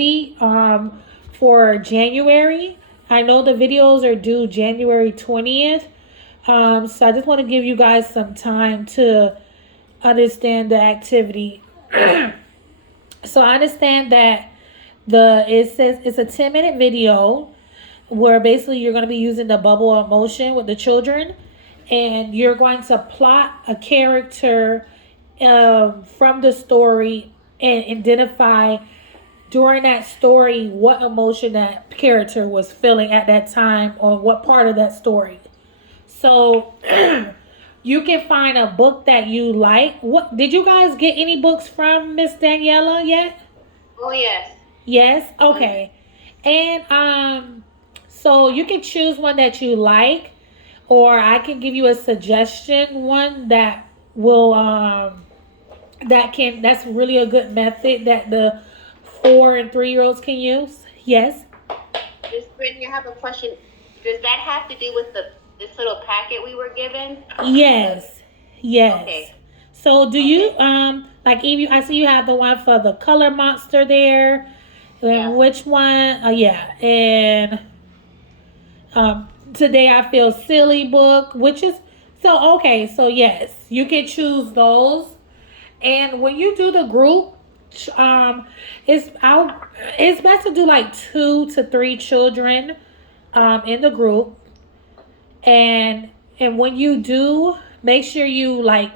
activity for January. I know the videos are due January 20th. So I just want to give you guys some time to understand the activity. So I understand that it says it's a 10-minute video where basically you're going to be using the bubble of emotion with the children, and you're going to plot a character from the story and identify during that story what emotion that character was feeling at that time or what part of that story. So you can find a book that you like. What did you guys get any books from Miss Daniela yet? Oh yes. Yes? Okay. And so you can choose one that you like, or I can give you a suggestion one that will that's really a good method that the 4 and 3 year olds can use. Yes. Miss Brittany, I have a question. Does that have to do with this little packet we were given? Yes. Yes. Okay. So do you like if you I see you have the one for the color monster there. And Yeah. which one? Yeah. And today I feel silly book, which is so okay. So yes, you can choose those. And when you do the group, um, it's best to do like 2 to 3 children, in the group. And when you do, make sure you like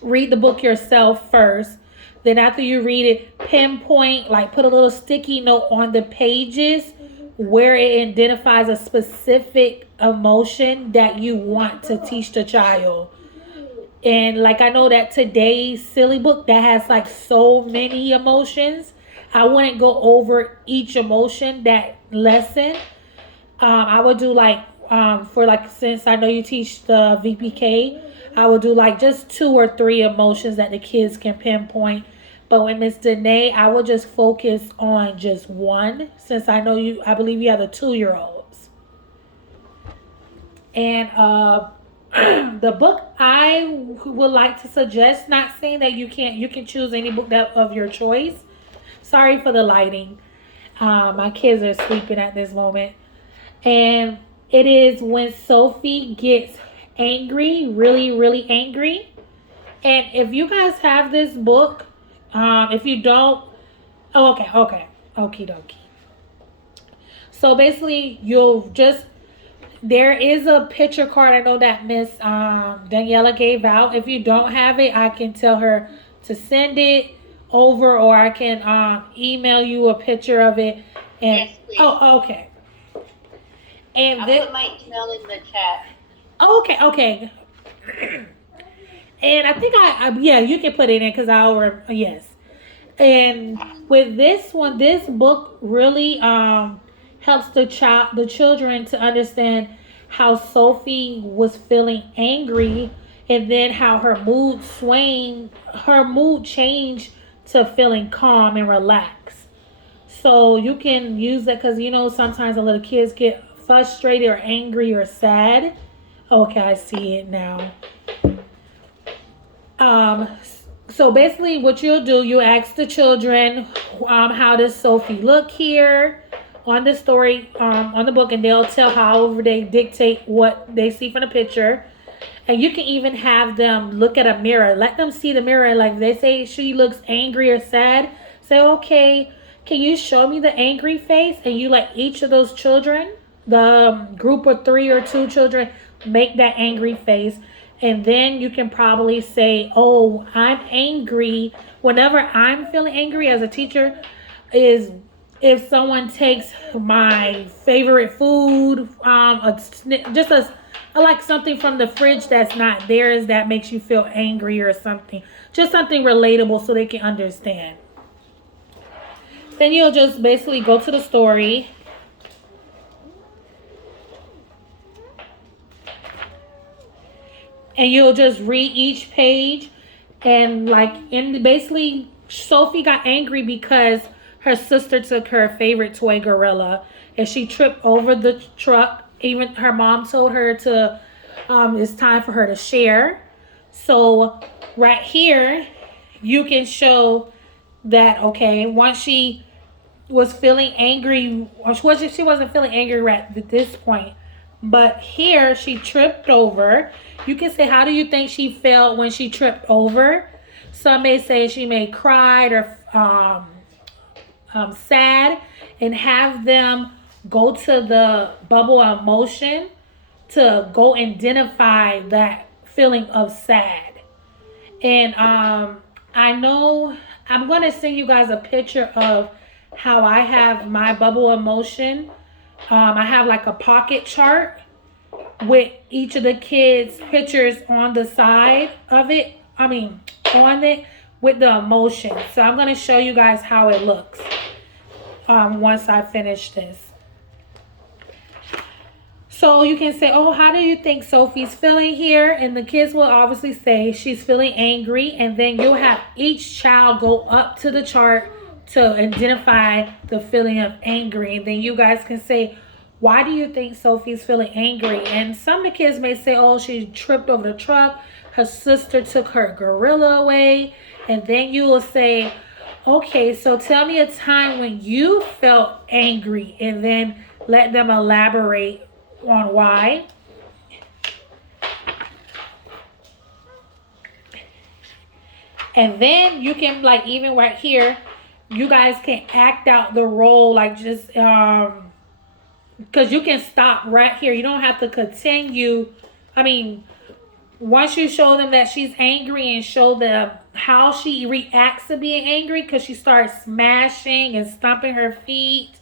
read the book yourself first. Then after you read it, pinpoint, like put a little sticky note on the pages where it identifies a specific emotion that you want to teach the child. And like I know that today's silly book that has like so many emotions, I wouldn't go over each emotion that lesson. I would do like for like since I know you teach the VPK, I would do like just 2 or 3 emotions that the kids can pinpoint. But with Miss Danae, I would just focus on just one since I know you. I believe you have the 2 year olds. And the book I would like to suggest, not saying that you can choose any book that of your choice. Sorry for the lighting. My kids are sleeping at this moment. And it is when Sophie gets angry, really, really angry. And if you guys have this book, if you don't, oh, okay, okie dokie. So basically, you'll just there is a picture card. I know that Miss Daniela gave out. If you don't have it, I can tell her to send it over, or I can email you a picture of it. And Yes, please. oh, okay. And I'll then put my email in the chat. okay. And I think yeah, you can put it in because yes. And with this one, this book really helps the children to understand how Sophie was feeling angry, and then how her mood changed to feeling calm and relaxed. So you can use that because sometimes the little kids get frustrated or angry or sad. Okay, I see it now. Um, so basically, what you'll do, you ask the children, how does Sophie look here on the story, on the book, and they'll tell however they dictate what they see from the picture. And you can even have them look at a mirror. Let them see the mirror. Like if they say she looks angry or sad, say, okay, can you show me the angry face? And you let each of those children, the group of 3 or 2 children, make that angry face. And then you can probably say, oh, I'm angry. Whenever I'm feeling angry as a teacher is if someone takes my favorite food, just a like something from the fridge that's not theirs that makes you feel angry or something. Just something relatable so they can understand. Then you'll just basically go to the story. And you'll just read each page. And basically, Sophie got angry because her sister took her favorite toy gorilla and she tripped over the truck. Even her mom told her to, it's time for her to share. So right here, you can show that, okay, once she was feeling angry, or she wasn't feeling angry at this point. But here she tripped over. You can say, how do you think she felt when she tripped over? Some may say she may cried or sad, and have them go to the bubble of emotion to go identify that feeling of sad. And I know I'm going to send you guys a picture of how I have my bubble emotion. I have like a pocket chart with each of the kids' pictures on the side of it. I mean, on it with the emotion. So I'm going to show you guys how it looks once I finish this. So you can say, oh, how do you think Sophie's feeling here? And the kids will obviously say she's feeling angry. And then you'll have each child go up to the chart to identify the feeling of angry. And then you guys can say, why do you think Sophie's feeling angry? And some of the kids may say, oh, she tripped over the truck. Her sister took her gorilla away. And then you will say, okay, so tell me a time when you felt angry. And then let them elaborate on why. And then you can, like, even right here, you guys can act out the role, like, just because you can stop right here. You don't have to continue. I mean, once you show them that she's angry and show them how she reacts to being angry, because she starts smashing and stomping her feet,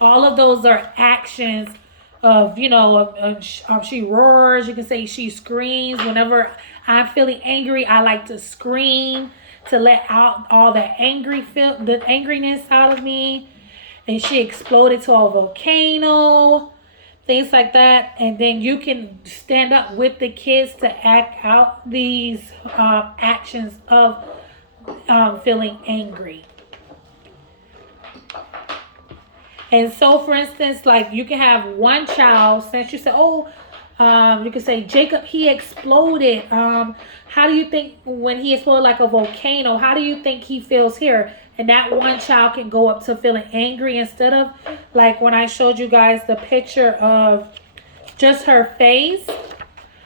all of those are actions of, she roars. You can say she screams. Whenever I'm feeling angry, I like to scream to let out all the angriness out of me. And she exploded to a volcano, things like that. And then you can stand up with the kids to act out these actions of feeling angry. And so, for instance, like, you can have one child, since you said, oh, you can say, Jacob, he exploded. How do you think when he exploded like a volcano, how do you think he feels here? And that one child can go up to feeling angry, instead of, like, when I showed you guys the picture of just her face.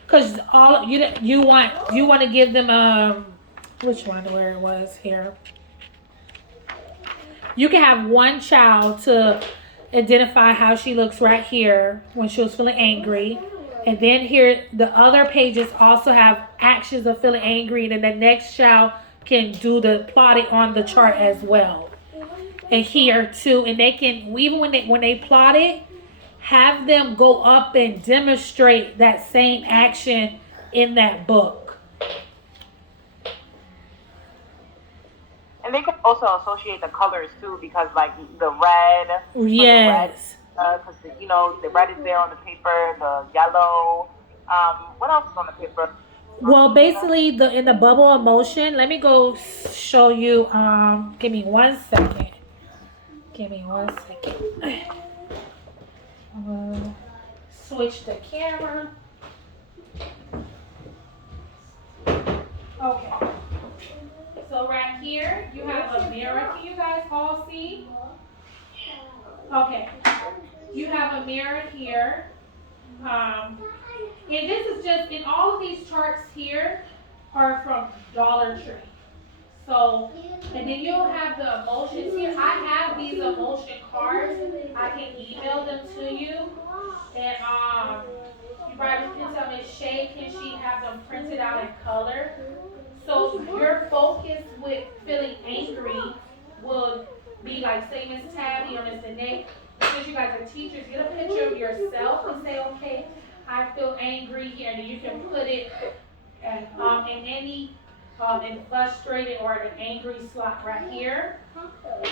Because all you want to give them which one, where it was here. You can have one child to identify how she looks right here when she was feeling angry. And then here, the other pages also have actions of feeling angry. And then the next child can do the plotting on the chart as well. And here too. And they can, even when they plot it, have them go up and demonstrate that same action in that book. And they can also associate the colors too, because like the red, yes, because the red is there on the paper, the yellow. What else is on the paper? Well, basically, in the bubble of motion. Let me go show you. Give me 1 second. Give me 1 second. I'm gonna switch the camera. Okay. So right here, you have a mirror. Can you guys all see? Okay. You have a mirror here. And this is just, in all of these charts here are from Dollar Tree. So, and then you'll have the emotions here. I have these emotion cards. I can email them to you. And you probably can tell me, Shay, can she have them printed out in color? So your focus with feeling angry would be like, say, Miss Tabby or Mr. Nick, since you guys are teachers, get a picture of yourself and say, okay, I feel angry here. And you can put it in any in frustrated or an angry slot right here.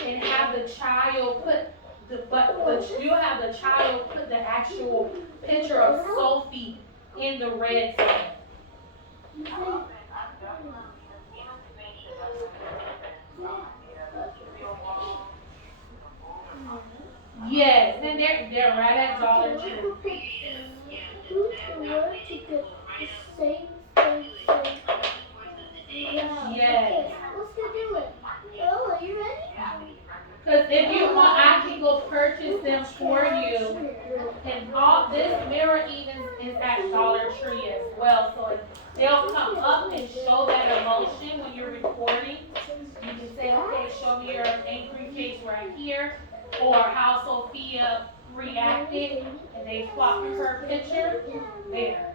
And have the child put you'll have the child put the actual picture of Sophie in the red zone. Yes, and they're right at Dollar Tree. Yes. Let's go do it. Oh, are you ready? Because if you want, I can go purchase them for you. And all this mirror even is at Dollar Tree as well. So if they'll come up and show that emotion when you're recording. You can say, okay, show me your angry face right here, or how Sophia reacted, and they swap her picture there.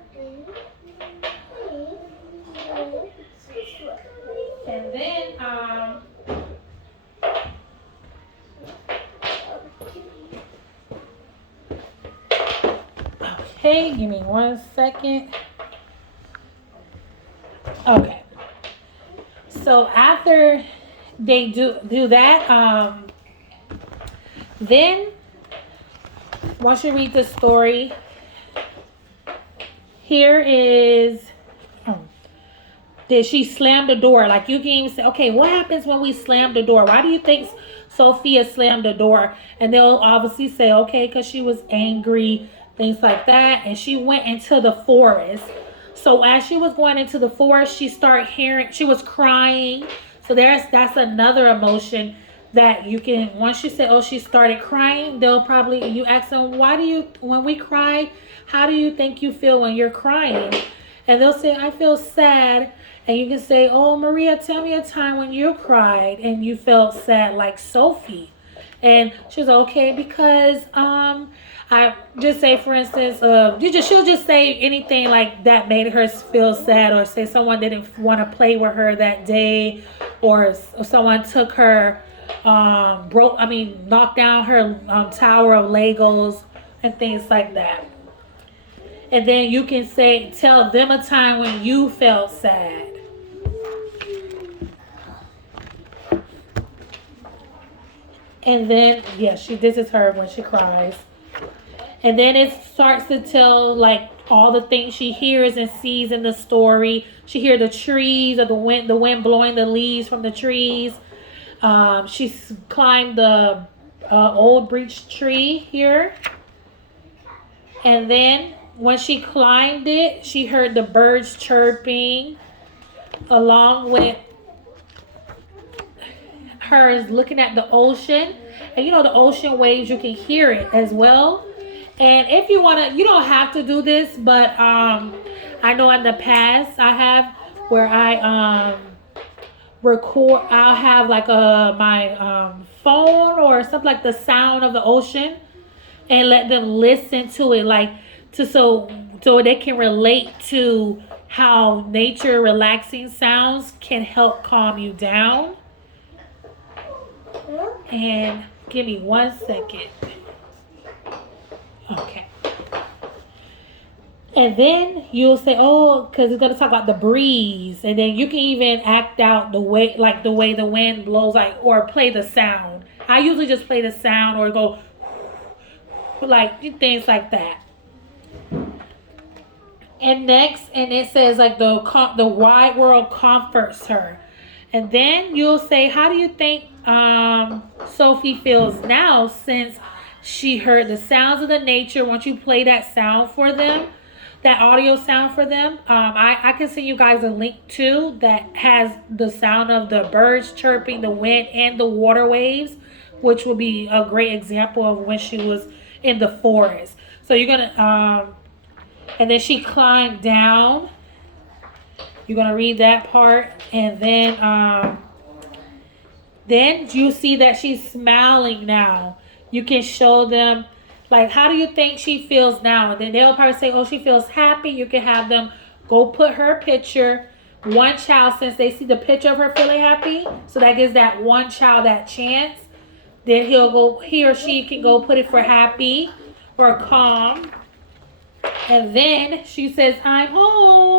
And then, okay, give me 1 second. Okay. So after they do that, then once you read the story, here is did she slam the door? Like you can even say, okay, what happens when we slam the door? Why do you think Sophia slammed the door? And they'll obviously say, okay, because she was angry, things like that. And she went into the forest. So as she was going into the forest, she started hearing, she was crying. So that's another emotion that you can, once you say, oh, she started crying, they'll probably, you ask them, when we cry, how do you think you feel when you're crying? And they'll say, I feel sad. And you can say, oh, Maria, tell me a time when you cried and you felt sad like Sophie. And she's okay, because I just say, for instance, she'll just say anything like that made her feel sad, or say someone didn't want to play with her that day, or someone took her, knocked down her tower of Legos and things like that. And then you can say, tell them a time when you felt sad. And then, this is her when she cries. And then it starts to tell like all the things she hears and sees in the story. She hears the trees, or the wind blowing the leaves from the trees. She's climbed the old breech tree here. And then when she climbed it, she heard the birds chirping, along with her is looking at the ocean. And the ocean waves, you can hear it as well. And if you want to, you don't have to do this, but I know in the past I have, where I record, I'll have like my phone or something, like the sound of the ocean, and let them listen to it, like so they can relate to how nature relaxing sounds can help calm you down. And give me 1 second. Okay. And then you'll say, oh, because it's going to talk about the breeze. And then you can even act out the way the wind blows, like, or play the sound. I usually just play the sound, or go like things like that. And next, and it says like the wide world comforts her. And then you'll say, how do you think Sophie feels now, since she heard the sounds of the nature? Once you play that sound for them, that audio sound for them, I can send you guys a link too that has the sound of the birds chirping, the wind, and the water waves, which will be a great example of when she was in the forest. So you're gonna and then she climbed down. You're gonna read that part, and then you see that she's smiling now. You can show them, like, how do you think she feels now? And then they'll probably say, oh, she feels happy. You can have them go put her picture, one child, since they see the picture of her feeling happy. So that gives that one child that chance. Then he or she can go put it for happy or calm. And then she says, I'm home.